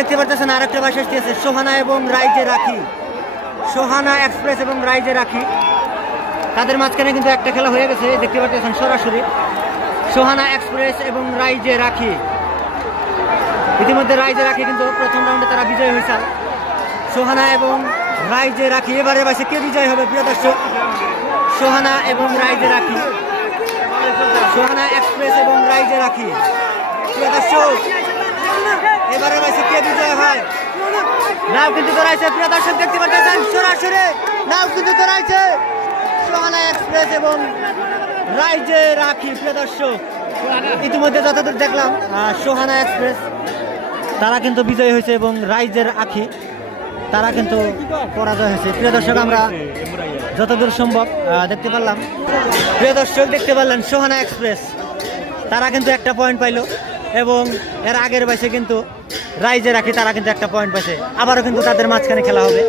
দেখতে পাচ্ছেন আরেকটা বাস আসতেছে সোহানা এবং রাইজে রাখি, সোহানা এক্সপ্রেস এবং রাইজে রাখি, তাদের মাঝখানে কিন্তু একটা খেলা হয়ে গেছে। দেখতে পাচ্ছেন সরাসরি সোহানা এক্সপ্রেস এবং রাইজে রাখি। ইতিমধ্যে রাইজে রাখি কিন্তু প্রথম রাউন্ডে তারা বিজয় হয়েছে। সোহানা এবং রাইজে রাখি এবারে বাসে কে বিজয় হবে প্রিয় দর্শক? সোহানা এবং রাইজে রাখি, সোহানা এক্সপ্রেস এবং রাইজে রাখি। প্রিয় দর্শক এবারে বাসে কে বিজয় হয়? নাও কিন্তু ধরাইছে প্রিয় দর্শক, দেখতে পাচ্ছেন সরাসরি নাও কিন্তু ধরাইছে সোহানা এক্সপ্রেস এবং রাইজে রাখি। প্রিয় দর্শক ইতিমধ্যে যতদূর দেখলাম সোহানা এক্সপ্রেস তারা কিন্তু বিজয়ী হয়েছে এবং রাইজের আখি তারা কিন্তু পরাজয় হয়েছে। প্রিয় দর্শক আমরা যতদূর সম্ভব দেখতে পারলাম, প্রিয় দর্শক দেখতে পারলেন সোহানা এক্সপ্রেস তারা কিন্তু একটা পয়েন্ট পাইলো এবং এর আগের বাইসে কিন্তু রাইজে রাখি তারা কিন্তু একটা পয়েন্ট পাইছে। আবারও কিন্তু তাদের মাঝখানে খেলা হবে।